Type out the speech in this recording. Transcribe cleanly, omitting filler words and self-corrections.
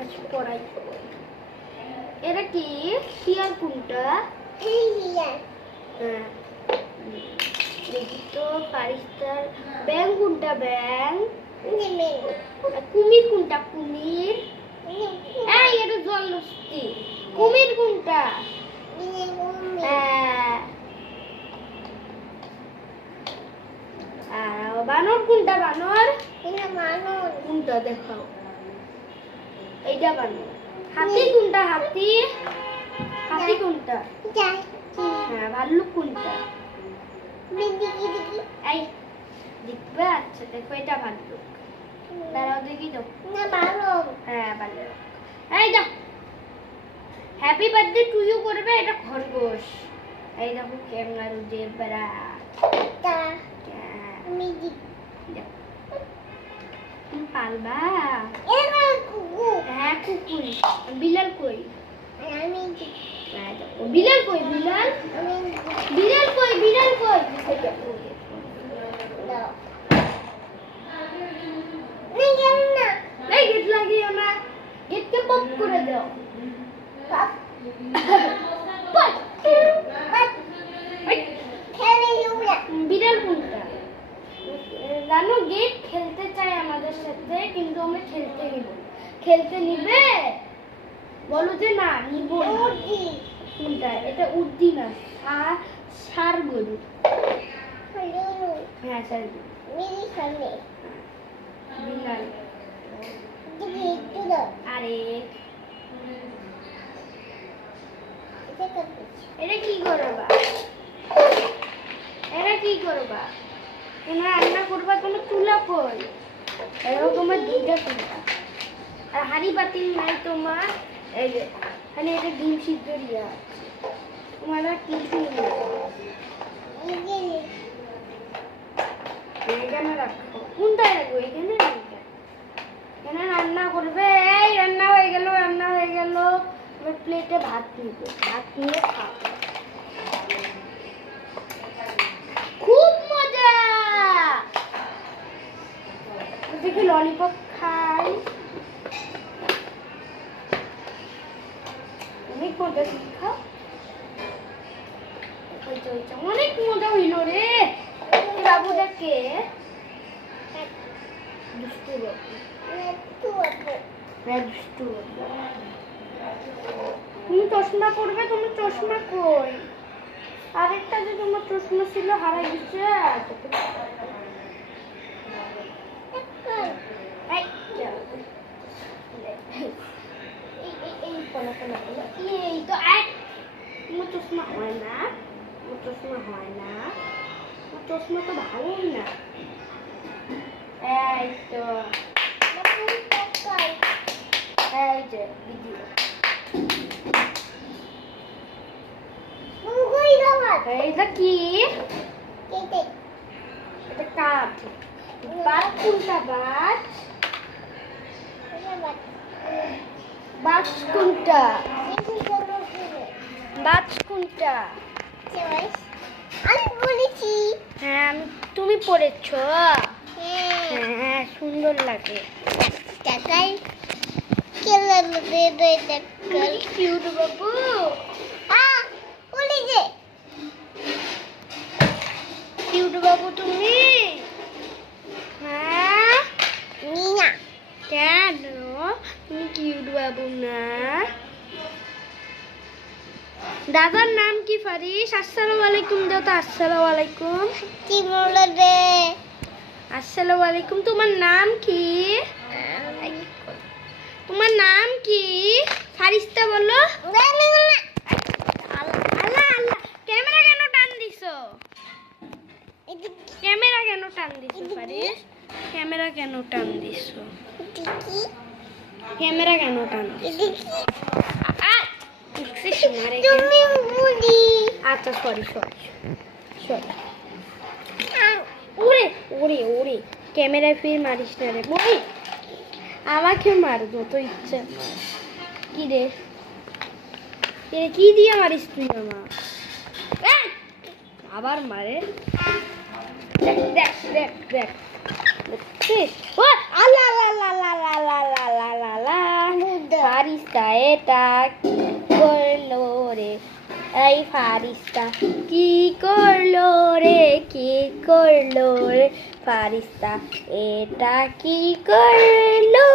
আচ্ছা পড়াই। এটা কি শিয়াল কোনটা? শিয়াল। হ্যাঁ দেখি তো ফারিস্তার ব্যাং কোনটা? ব্যাং। কুমির কোনটা? কুমির। এই এটা জলহস্তি। কুমির কোনটা? বানর কোনটা? বানর কোনটা দেখাও? এইটা বানর। হাতি কোনটা? হাতি। হাতি কোনটা? হ্যাঁ ভাল্লুক কোনটা? এই দেখবে? আচ্ছা দেখো এটা ভাল্লুক। দাঁড়াও দেখি তো। হ্যাঁ ভাল্লুক। এই দাও হ্যাপি বার্থডে টু ইউ করবে। এটা খরগোশ। এই দেখো ক্যাঙ্গারু জেব্রা। তুমি পালবা? হ্যাঁ কুকুর। বিলাল কই? বিলাল কই? বিলাল বিলাল কই? বিলাল কই? এই গেট লাগিও না। গেটকে পপ করে দাও। বিড়াল কোনটা? জানো গেট খেলতে চাই আমাদের সাথে, কিন্তু আমরা খেলতে নিব। খেলতে নিবে? বলো যে না নিব না। কোনটা? এটা উর্দি না, ষাঁড় গরু। হ্যাঁ ষাঁড় গরু। বিড়াল। আরে এটা কি করবা? এটা কি করবা? তোমরা রান্না করবা? তোমার চুলা কই? এরকম তোমার দুইটা চুলা। আর হাঁড়ি পাতিল নাই তোমার? এই যে খালি এটা ডিম সিদ্ধ দিয়া আছে। তোমার আর কিছু নেই। এখানে রাখো। কোনটায় রাখবো? এখানে রাখবে। এখানে রান্না করবে। এই রান্না হয়ে গেল, রান্না হয়ে গেল। এবার প্লেটে ভাত নিবে। ভাত নিয়ে খাও। খুব মজা। দেখি ললিপপ খাই। অনেক মজা খাও। অনেক মজা হইল রে। বাবুটাকে দুষ্টু বাবু। দুষ্টু বাবু। তুমি চশমা পরবে? তোমার চশমা কই? আরেকটা যে তোমার চশমা ছিল হারাই গেছে। এই তো তোমার চশমা হয় না। তোমার চশমা হয় না। তোমার চশমা তো ভালোই না। এই তো এই যে ভিডিও। এটা কি? এটা কাঠ। বাজ কোনটা? বাজ। বাজ কোনটা? বাজ কোনটা? আমি বলেছি। হ্যাঁ তুমি পড়েছো। হ্যাঁ সুন্দর লাগে। কিউট বাবু। কিউট বাবু তুমি। হ্যাঁ কেন তুমি কিউট বাবু না? দাদার নাম কি ফারিস? আসসালামু আলাইকুম দাও তো। আসসালামু আলাইকুম। কি বলে রে? আসসালামু আলাইকুম। তোমার নাম কি? তোমার নাম কি? ফারিস্তা বলো। আল্লাহ আল্লাহ। ক্যামেরা কেন টান দিছো? ক্যামেরা কেন টান দিছো ফারিস? ক্যামেরা কেন টান দিছো? ক্যামেরা কেন টান দিছো? আচ্ছা সরি সরি সরি। ওরে ওরে ওরে ক্যামেরায় ফির মারিস না রে বই। আমাকে মার যত ইচ্ছা। কি রে কি দিয়ে মারিস তুই আমার? আবার মারে। দেখ দেখ দেখ দেখ। ও আল্লাহ আল্লাহ আল্লাহ আল্লাহ আল্লাহ আল্লাহ আল্লাহ। ফারিস্তা এটা কি করলো রে, এই ফারিস্তা কি করলো রে, কি করলো রে, ফারিস্তা এটা কি করলো